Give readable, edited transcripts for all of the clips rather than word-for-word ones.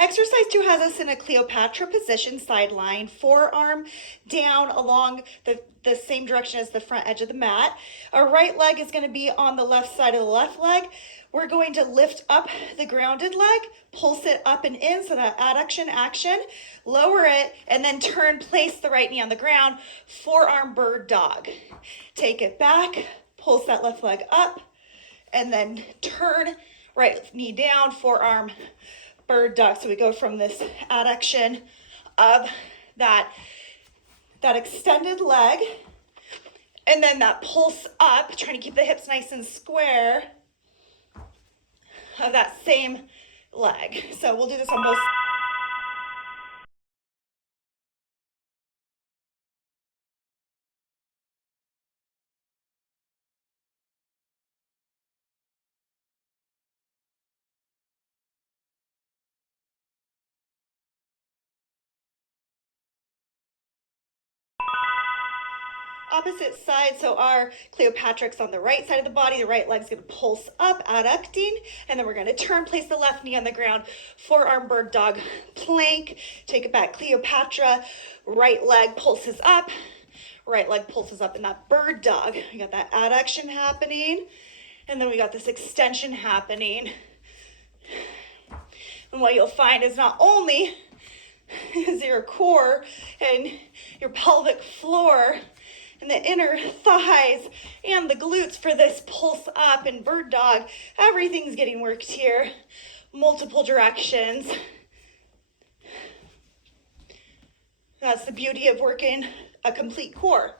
Exercise 2 has us in a Cleopatra position, side lying, forearm down along the same direction as the front edge of the mat. Our right leg is going to be on the left side of the left leg. We're going to lift up the grounded leg, pulse it up and in, so that adduction action, lower it, and then turn, place the right knee on the ground, forearm bird dog. Take it back, pulse that left leg up, and then turn, right knee down, forearm bird dog. So we go from this adduction of that extended leg, and then that pulse up, trying to keep the hips nice and square of that same leg. So we'll do this on both. Opposite side, so our Cleopatra's on the right side of the body, the right leg's gonna pulse up, adducting, and then we're gonna turn, place the left knee on the ground, forearm bird dog plank, take it back, Cleopatra, right leg pulses up, right leg pulses up in that bird dog. We got that adduction happening, and then we got this extension happening. And what you'll find is not only is your core and your pelvic floor and the inner thighs and the glutes for this pulse up and bird dog, everything's getting worked here, multiple directions. That's the beauty of working a complete core.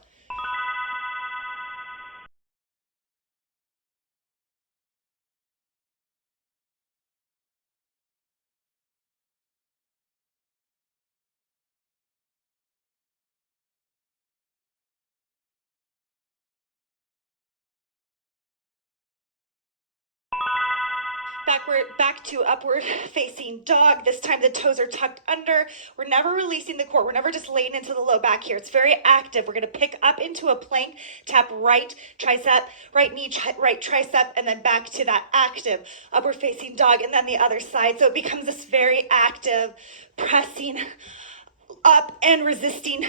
Back to upward facing dog. This time the toes are tucked under. We're never releasing the core. We're never just laying into the low back here. It's very active. We're going to pick up into a plank, tap right tricep, right knee, right tricep, and then back to that active upward facing dog, and then the other side. So it becomes this very active pressing up and resisting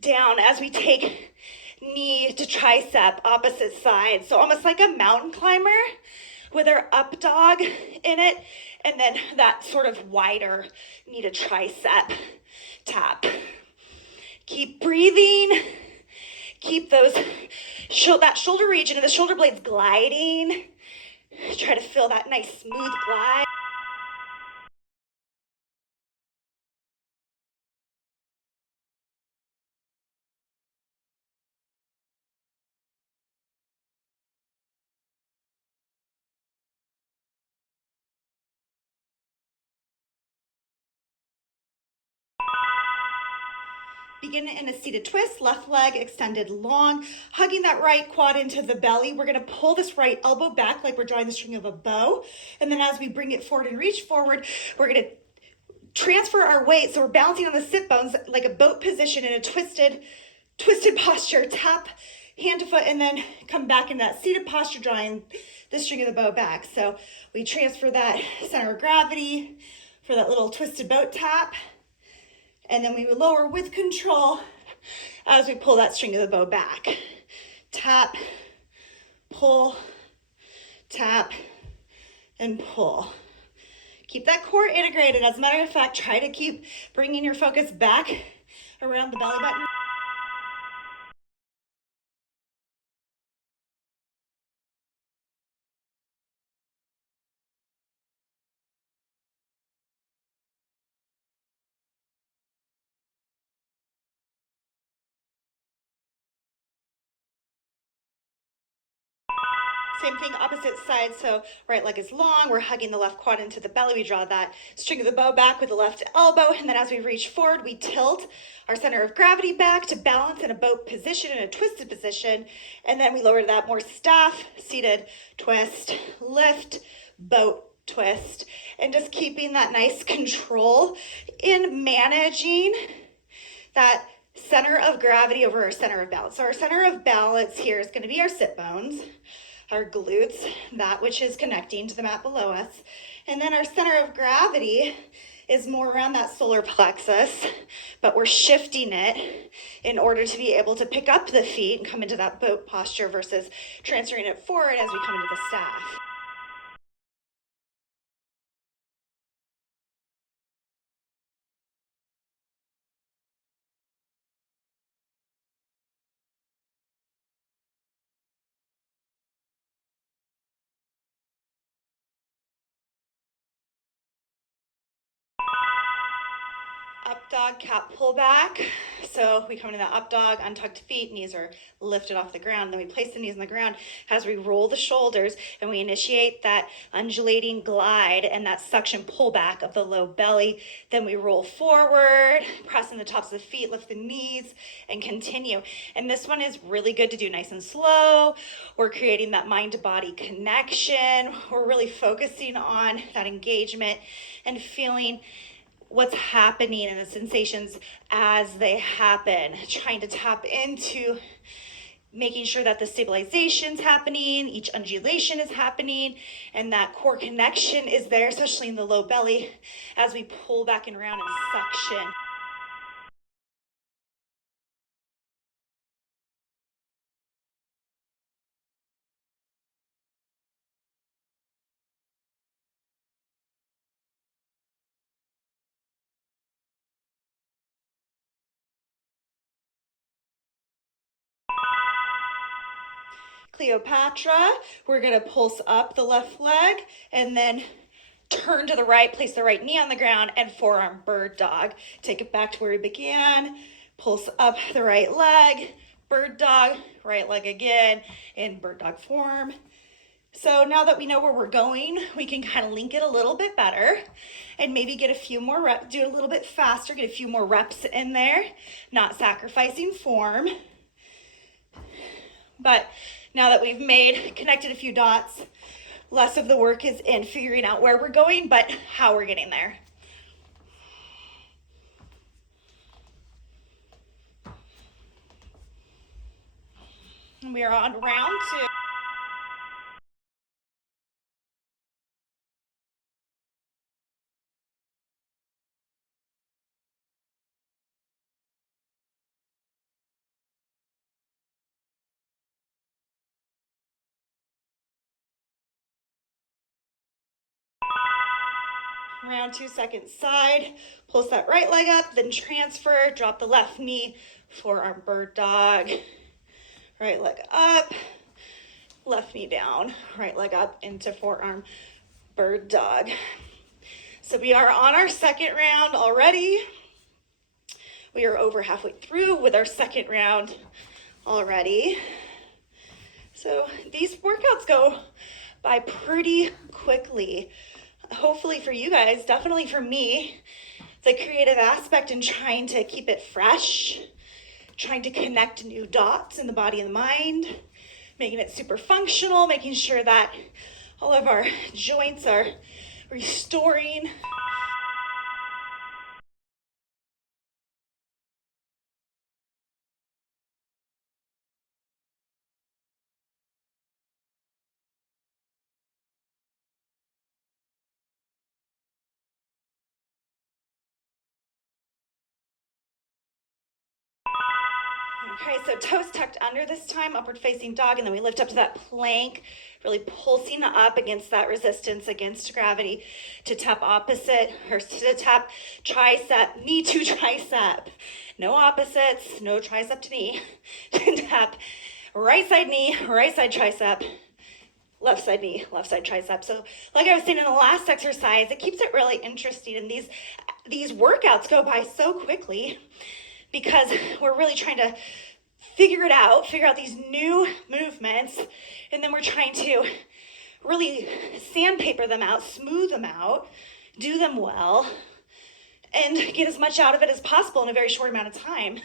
down as we take knee to tricep, opposite side. So almost like a mountain climber with our up dog in it, and then that sort of wider knee to tricep tap. Keep breathing. Keep that shoulder region and the shoulder blades gliding. Try to feel that nice smooth glide. Begin in a seated twist, left leg extended long, hugging that right quad into the belly. We're gonna pull this right elbow back like we're drawing the string of a bow. And then as we bring it forward and reach forward, we're gonna transfer our weight. So we're balancing on the sit bones like a boat position in a twisted posture. Tap hand to foot and then come back in that seated posture, drawing the string of the bow back. So we transfer that center of gravity for that little twisted boat tap. And then we will lower with control as we pull that string of the bow back. Tap, pull, tap, and pull. Keep that core integrated. As a matter of fact, try to keep bringing your focus back around the belly button. Same thing, opposite side. So right leg is long. We're hugging the left quad into the belly. We draw that string of the bow back with the left elbow. And then as we reach forward, we tilt our center of gravity back to balance in a boat position, in a twisted position. And then we lower that more staff, seated twist, lift, boat twist. And just keeping that nice control in managing that center of gravity over our center of balance. So our center of balance here is going to be our sit bones. our glutes, that which is connecting to the mat below us. And then our center of gravity is more around that solar plexus, but we're shifting it in order to be able to pick up the feet and come into that boat posture versus transferring it forward as we come into the staff. Up dog, cat pull back. So we come into that up dog, untucked feet, knees are lifted off the ground. Then we place the knees on the ground as we roll the shoulders and we initiate that undulating glide and that suction pull back of the low belly. Then we roll forward, pressing the tops of the feet, lift the knees, and continue. And this one is really good to do nice and slow. We're creating that mind-to-body connection. We're really focusing on that engagement and feeling what's happening and the sensations as they happen, trying to tap into making sure that the stabilization's happening, each undulation is happening, and that core connection is there, especially in the low belly as we pull back and around and suction. Cleopatra, we're gonna pulse up the left leg and then turn to the right, place the right knee on the ground and forearm bird dog. Take it back to where we began, pulse up the right leg, bird dog, right leg again in bird dog form. So now that we know where we're going, we can kind of link it a little bit better and maybe get a few more reps, do it a little bit faster, get a few more reps in there, not sacrificing form. But now that we've connected a few dots, less of the work is in figuring out where we're going, but how we're getting there. And we are on round 2. Round 2, second side, pulse that right leg up, then transfer, drop the left knee, forearm bird dog, right leg up, left knee down, right leg up into forearm bird dog. So we are on our second round already. We are over halfway through with our second round already. So these workouts go by pretty quickly. Hopefully for you guys, definitely for me, the creative aspect in trying to keep it fresh, trying to connect new dots in the body and the mind, making it super functional, making sure that all of our joints are restoring. Okay, so toes tucked under this time, upward facing dog, and then we lift up to that plank, really pulsing up against that resistance, against gravity, to tap opposite, or to tap tricep, knee to tricep. No opposites, no tricep to knee. Tap right side knee, right side tricep, left side knee, left side tricep. So like I was saying in the last exercise, it keeps it really interesting, and these workouts go by so quickly because we're really trying to figure out these new movements, and then we're trying to really sandpaper them out, smooth them out, do them well, and get as much out of it as possible in a very short amount of time.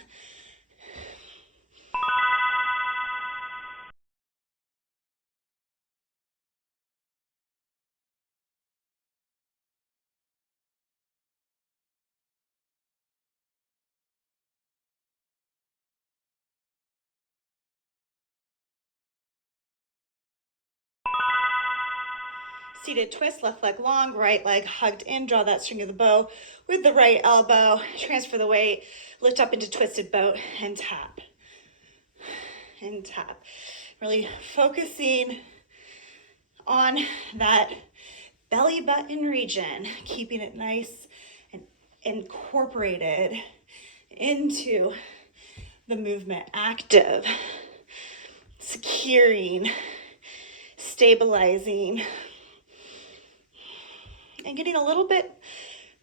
Seated twist, left leg long, right leg hugged in, draw that string of the bow with the right elbow, transfer the weight, lift up into twisted boat and tap. And tap. Really focusing on that belly button region, keeping it nice and incorporated into the movement, active, securing, stabilizing, and getting a little bit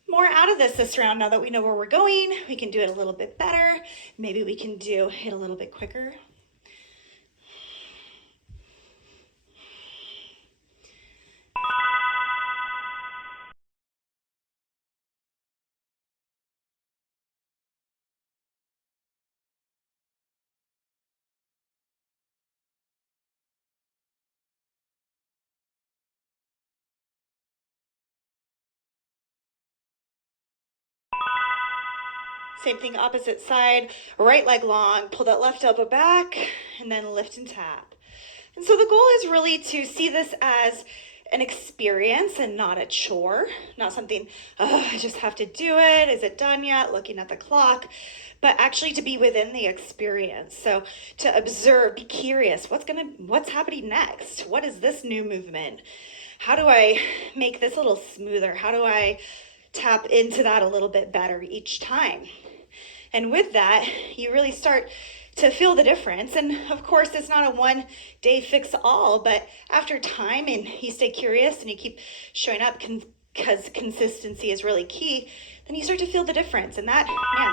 more out of this round. Now that we know where we're going, we can do it a little bit better. Maybe we can do it a little bit quicker. Same thing, opposite side, right leg long, pull that left elbow back, and then lift and tap. And so the goal is really to see this as an experience and not a chore, not something, oh, I just have to do it. Is it done yet? Looking at the clock, but actually to be within the experience. So to observe, be curious, what's happening next? What is this new movement? How do I make this a little smoother? How do I tap into that a little bit better each time? And with that, you really start to feel the difference. And of course, it's not a one day fix all, but after time and you stay curious and you keep showing up because consistency is really key, then you start to feel the difference. And that, man.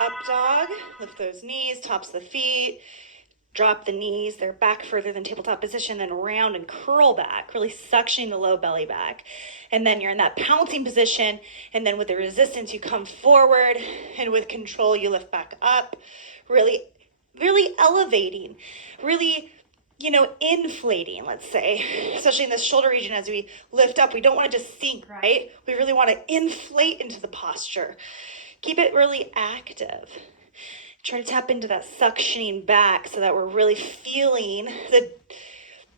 Up dog, lift those knees, tops of the feet, drop the knees, they're back further than tabletop position, then round and curl back, really suctioning the low belly back. And then you're in that pouncing position, and then with the resistance, you come forward, and with control, you lift back up, really, really elevating, really, inflating, let's say, especially in this shoulder region as we lift up. We don't want to just sink, right? We really want to inflate into the posture. Keep it really active. Try to tap into that suctioning back so that we're really feeling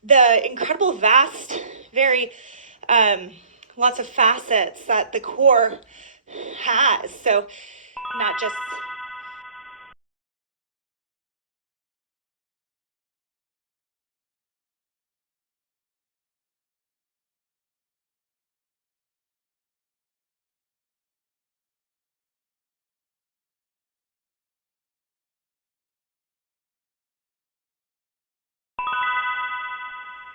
the incredible vast, very lots of facets that the core has. So not just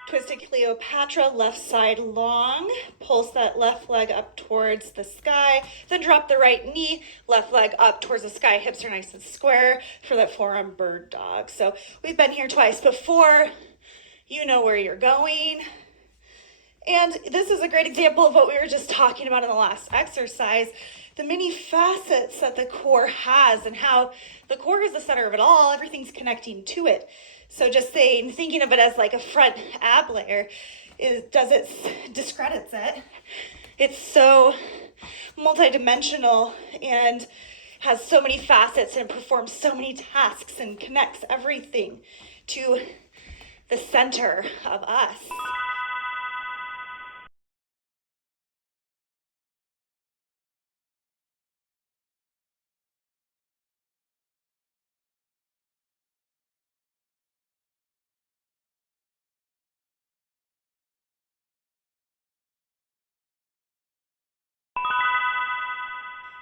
Twisted Cleopatra, left side long. Pulse that left leg up towards the sky. Then drop the right knee, left leg up towards the sky. Hips are nice and square for that forearm bird dog. So we've been here twice before. You know where you're going. And this is a great example of what we were just talking about in the last exercise, the many facets that the core has and how the core is the center of it all. Everything's connecting to it. So just thinking of it as like a front ab layer discredits it. It's so multidimensional and has so many facets and performs so many tasks and connects everything to the center of us.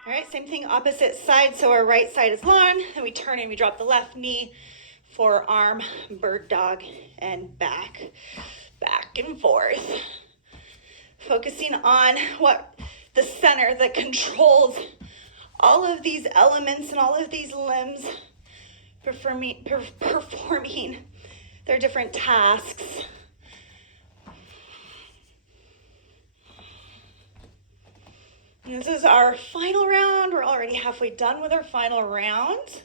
All right, same thing, opposite side. So our right side is long, and we turn and we drop the left knee, forearm, bird dog, and back and forth. Focusing on what the center that controls all of these elements and all of these limbs performing their different tasks. And this is our final round. We're already halfway done with our final round.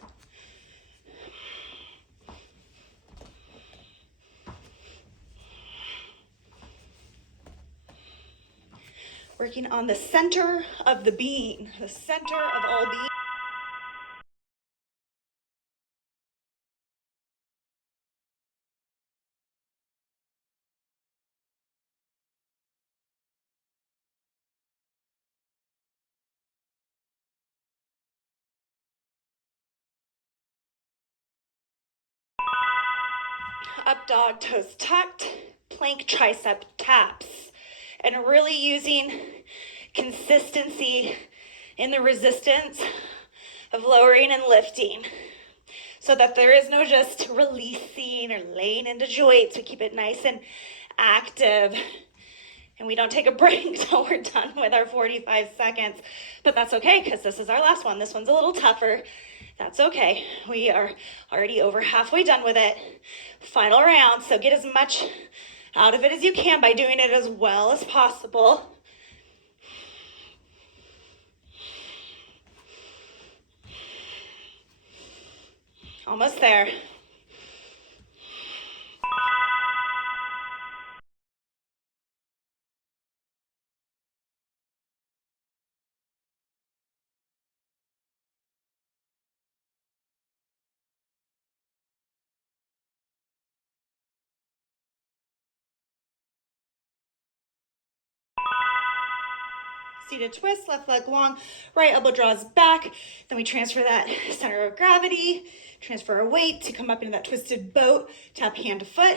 Working on the center of the being, the center of all being. Up dog, toes tucked, plank tricep taps, and really using consistency in the resistance of lowering and lifting so that there is no just releasing or laying into joints. We keep it nice and active, and we don't take a break until we're done with our 45 seconds, but that's okay because this is our last one. This one's a little tougher. That's okay. We are already over halfway done with it. Final round, so get as much out of it as you can by doing it as well as possible. Almost there. Seated twist, left leg long, right elbow draws back. Then we transfer that center of gravity, transfer our weight to come up into that twisted boat, tap hand to foot,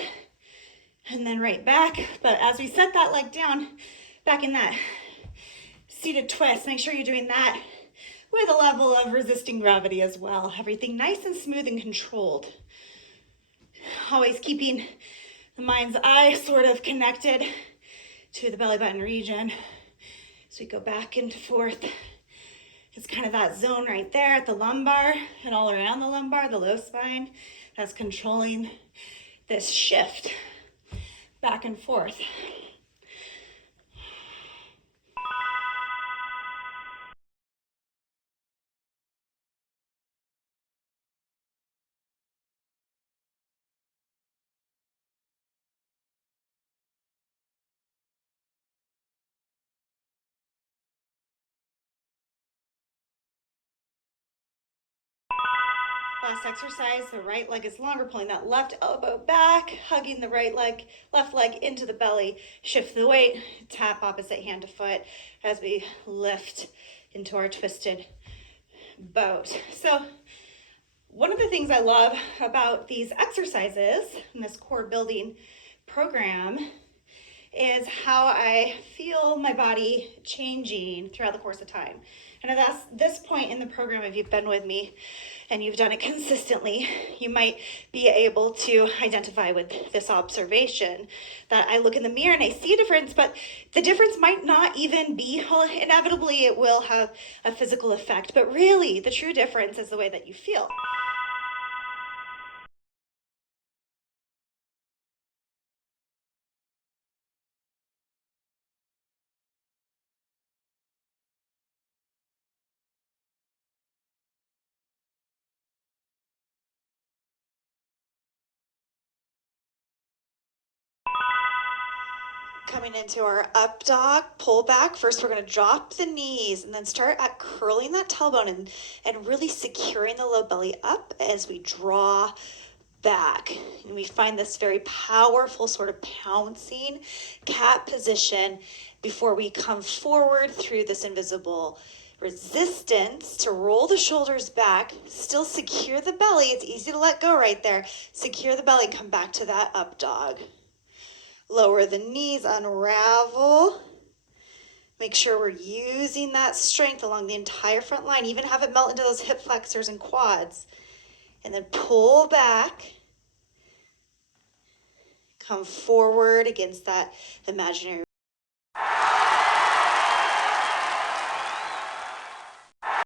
and then right back. But as we set that leg down, back in that seated twist, make sure you're doing that with a level of resisting gravity as well. Everything nice and smooth and controlled. Always keeping the mind's eye sort of connected to the belly button region. So we go back and forth. It's kind of that zone right there at the lumbar and all around the lumbar, the low spine, that's controlling this shift back and forth. Last exercise, the right leg is longer, pulling that left elbow back, hugging the right leg, left leg into the belly, shift the weight, tap opposite hand to foot as we lift into our twisted boat. So one of the things I love about these exercises in this core building program is how I feel my body changing throughout the course of time. And at this point in the program, if you've been with me and you've done it consistently, you might be able to identify with this observation that I look in the mirror and I see a difference, but the difference might not even be, well, inevitably it will have a physical effect, but really the true difference is the way that you feel. Coming into our up dog, pull back. First, we're going to drop the knees and then start at curling that tailbone and really securing the low belly up as we draw back. And we find this very powerful sort of pouncing cat position before we come forward through this invisible resistance to roll the shoulders back, still secure the belly. It's easy to let go right there. Secure the belly, come back to that up dog. Lower the knees, unravel. Make sure we're using that strength along the entire front line. Even have it melt into those hip flexors and quads. And then pull back. Come forward against that imaginary